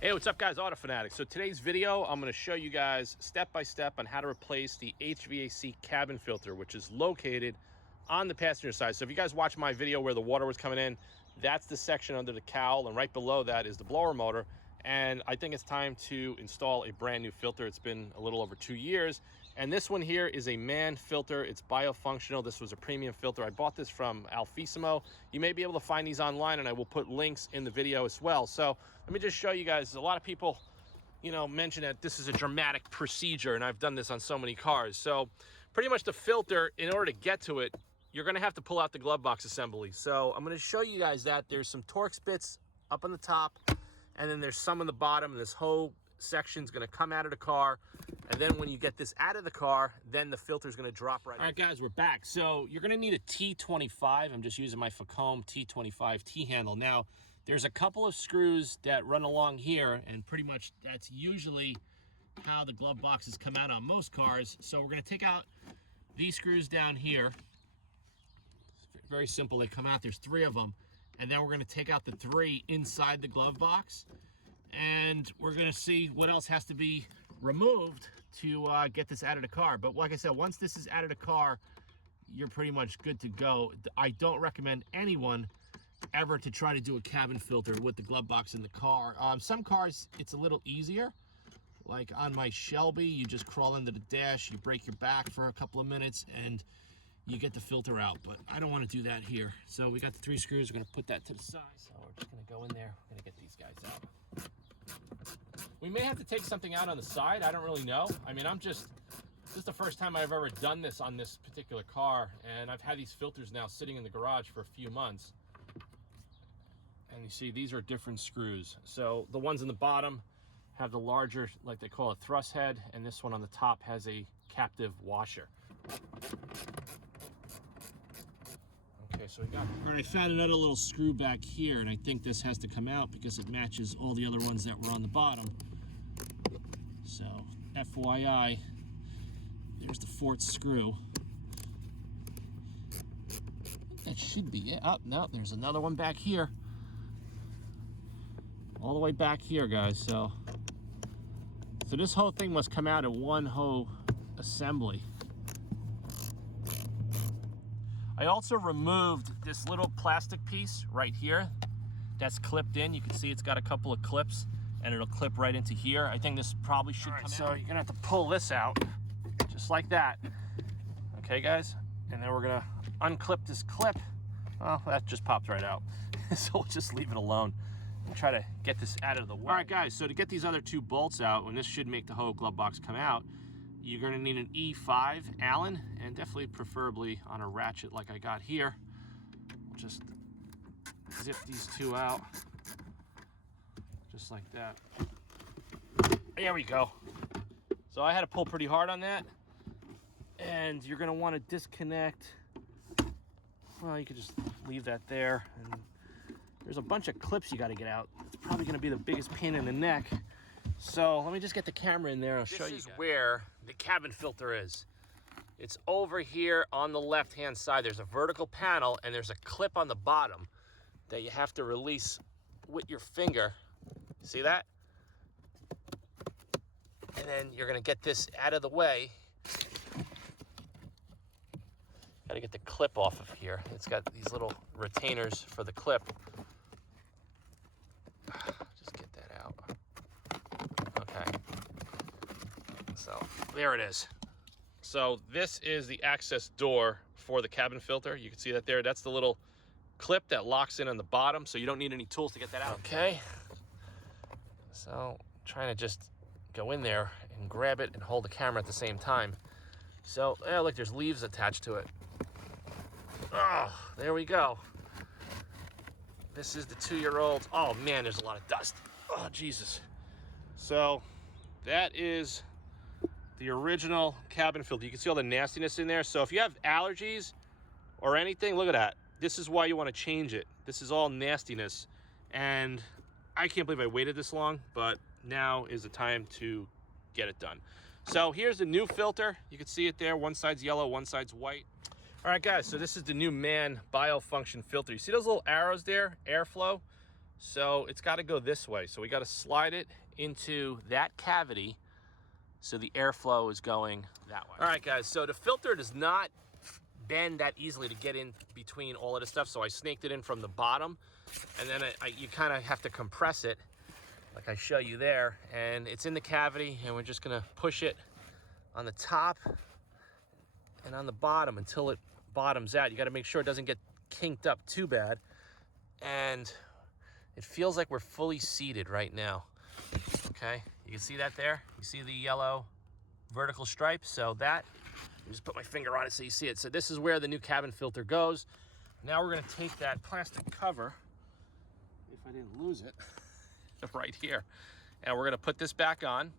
Hey, what's up guys, Auto Fanatics. So today's video, I'm gonna show you guys step by step on how to replace the HVAC cabin filter, which is located on the passenger side. So if you guys watch my video where the water was coming in, that's the section under the cowl, and right below that is the blower motor. And I think it's time to install a brand new filter. It's been a little over 2 years. And this one here is a MAN filter. It's biofunctional. This was a premium filter. I bought this from Alfa Romeo. You may be able to find these online, and I will put links in the video as well. So let me just show you guys. A lot of people, mention that this is a dramatic procedure, and I've done this on so many cars. So pretty much the filter, in order to get to it, you're gonna have to pull out the glove box assembly. So I'm gonna show you guys that. There's some Torx bits up on the top, and then there's some on the bottom, and this whole section's gonna come out of the car. And then when you get this out of the car, then the filter's gonna drop right. All right, guys, we're back. So you're gonna need a T25. I'm just using my Facom T25 T-handle. Now, there's a couple of screws that run along here, and pretty much that's usually how the glove boxes come out on most cars. So we're gonna take out these screws down here. It's very simple, they come out, there's 3 of them. And then we're gonna take out the 3 inside the glove box. And we're gonna see what else has to be removed to get this out of the car. But like I said, once this is out of the car, you're pretty much good to go. I don't recommend anyone ever to try to do a cabin filter with the glove box in the car. Some cars, it's a little easier. Like on my Shelby, you just crawl into the dash, you break your back for a couple of minutes, and you get the filter out. But I don't want to do that here. So we got the 3 screws, we're gonna put that to the side. So we're just gonna go in there, we're gonna get these guys out. We may have to take something out on the side, I don't really know. I mean, this is the first time I've ever done this on this particular car, and I've had these filters now sitting in the garage for a few months. And you see, these are different screws. So the ones in the bottom have the larger, like they call it, thrust head, and this one on the top has a captive washer. Okay, so we got... All right, I found another little screw back here, and I think this has to come out because it matches all the other ones that were on the bottom. So, FYI, there's the 4th screw. That should be it. Oh, no, there's another one back here. All the way back here, guys. So this whole thing must come out in one whole assembly. I also removed this little plastic piece right here that's clipped in. You can see it's got a couple of clips, and it'll clip right into here. I think this probably should come out. So you're gonna have to pull this out, just like that. Okay, guys? And then we're gonna unclip this clip. Oh, that just popped right out. So we'll just leave it alone and try to get this out of the way. All right, guys, so to get these other 2 bolts out, and this should make the whole glove box come out, you're gonna need an E5 Allen, and definitely preferably on a ratchet like I got here. We'll just zip these 2 out, just like that. There we go. So I had to pull pretty hard on that, and you're gonna wanna disconnect. Well, you could just leave that there, and there's a bunch of clips you gotta get out. It's probably gonna be the biggest pain in the neck. So let me just get the camera in there. I'll show you. This is where the cabin filter is. It's over here on the left-hand side. There's a vertical panel, and there's a clip on the bottom that you have to release with your finger. See that? And then you're gonna get this out of the way. Gotta get the clip off of here. It's got these little retainers for the clip. Just get that out. Okay, so there it is. So this is the access door for the cabin filter. You can see that there. That's the little clip that locks in on the bottom, so you don't need any tools to get that out. Okay, so I'm trying to just go in there and grab it and hold the camera at the same time. So, yeah, look, there's leaves attached to it. Oh, there we go. This is the 2-year-old. Oh man, there's a lot of dust. Oh, Jesus. So that is the original cabin filter. You can see all the nastiness in there. So if you have allergies or anything, look at that. This is why you want to change it. This is all nastiness. And I can't believe I waited this long, but now is the time to get it done. So here's the new filter. You can see it there. One side's yellow, one side's white. All right, guys, so this is the new MAN biofunction filter. You see those little arrows there, airflow? So it's got to go this way. So we got to slide it into that cavity so the airflow is going that way. All right, guys, so the filter does not bend that easily to get in between all of this stuff, so I snaked it in from the bottom, and then you kind of have to compress it like I show you there, and it's in the cavity, and we're just gonna push it on the top and on the bottom until it bottoms out. You got to make sure it doesn't get kinked up too bad, and it feels like we're fully seated right now. Okay, you can see that there. You see the yellow vertical stripe. So that, I just put my finger on it so you see it. So this is where the new cabin filter goes. Now we're gonna take that plastic cover, if I didn't lose it, right here, and we're gonna put this back on, and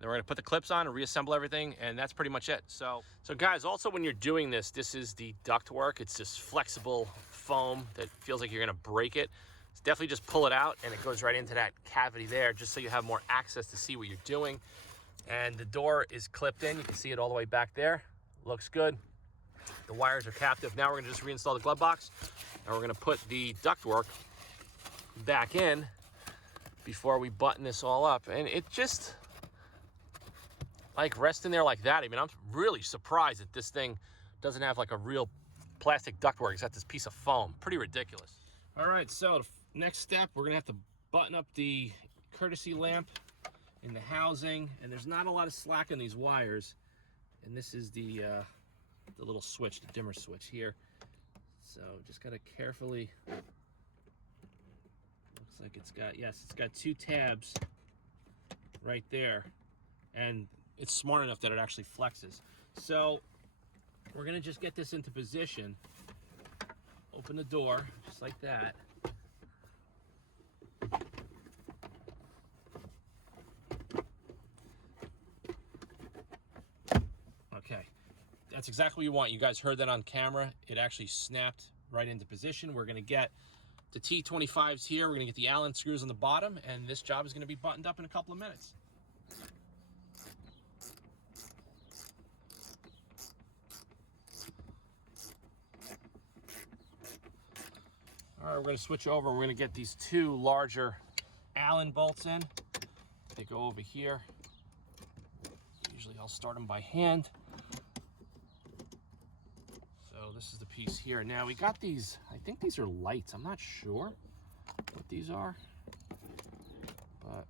then we're gonna put the clips on and reassemble everything, and that's pretty much it. So guys, also when you're doing this, this is the ductwork. It's this flexible foam that feels like you're gonna break it. So definitely just pull it out, and it goes right into that cavity there, just so you have more access to see what you're doing. And the door is clipped in. You can see it all the way back there. Looks good. The wires are captive. Now we're gonna just reinstall the glove box, and we're gonna put the ductwork back in before we button this all up. And it just, like, rest in there like that. I mean, I'm really surprised that this thing doesn't have like a real plastic ductwork. It's got this piece of foam. Pretty ridiculous. All right, so next step, we're gonna have to button up the courtesy lamp in the housing, and there's not a lot of slack in these wires. And this is the little switch, the dimmer switch here. So just gotta carefully, looks like it's got, yes, it's got 2 tabs right there. And it's smart enough that it actually flexes. So we're gonna just get this into position, open the door, just like that. Okay, that's exactly what you want. You guys heard that on camera. It actually snapped right into position. We're gonna get the T25s here. We're gonna get the Allen screws on the bottom, and this job is gonna be buttoned up in a couple of minutes. All right, we're gonna switch over. We're gonna get these 2 larger Allen bolts in. They go over here. Usually I'll start them by hand. So this is the piece here. Now we got these, I think these are lights. I'm not sure what these are, but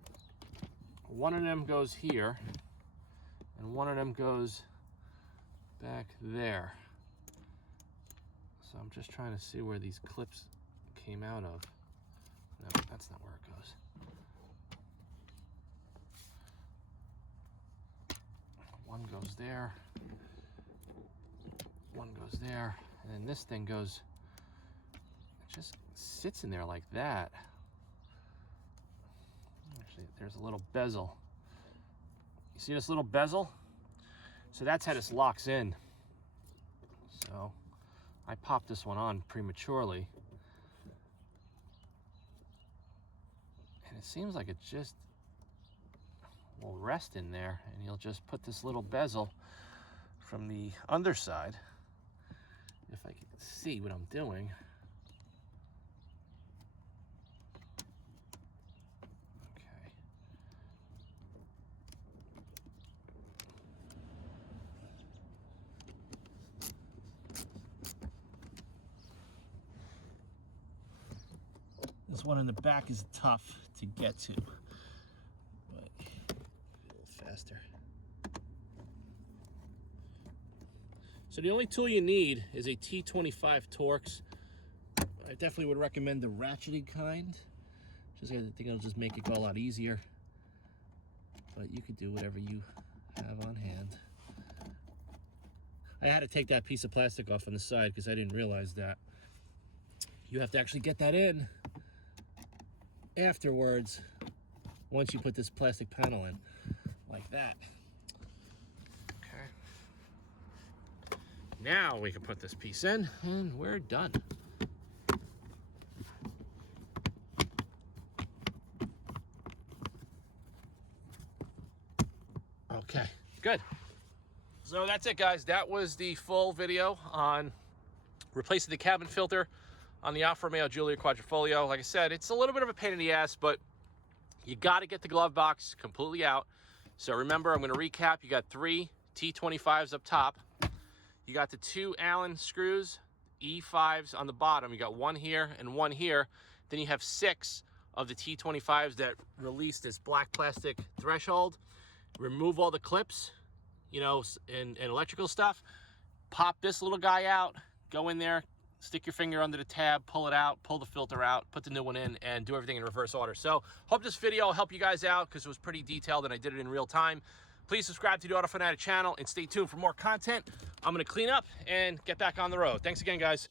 one of them goes here and one of them goes back there. So I'm just trying to see where these clips came out of. No, that's not where it goes. One goes there, one goes there, and then this thing goes, it just sits in there like that. Actually, there's a little bezel. You see this little bezel? So that's how this locks in. So I popped this one on prematurely, and it seems like it just will rest in there, and you'll just put this little bezel from the underside, if I can see what I'm doing. Okay. This one in the back is tough to get to, but a little faster. So the only tool you need is a T25 Torx. I definitely would recommend the ratcheted kind. Just I think it'll just make it go a lot easier. But you could do whatever you have on hand. I had to take that piece of plastic off on the side because I didn't realize that you have to actually get that in afterwards once you put this plastic panel in, like that. Okay. Now we can put this piece in and we're done. Okay, good. So that's it, guys. That was the full video on replacing the cabin filter on the Alfa Romeo Giulia Quadrifoglio. Like I said, it's a little bit of a pain in the ass, but you got to get the glove box completely out. So remember, I'm going to recap. You got 3 T25s up top. You got the 2 Allen screws, E5s on the bottom. You got 1 here and 1 here. Then you have 6 of the T25s that release this black plastic threshold. Remove all the clips, you know, and electrical stuff. Pop this little guy out, go in there, stick your finger under the tab, pull it out, pull the filter out, put the new one in, and do everything in reverse order. So hope this video will help you guys out because it was pretty detailed and I did it in real time. Please subscribe to the Auto Fanatic channel and stay tuned for more content. I'm going to clean up and get back on the road. Thanks again, guys.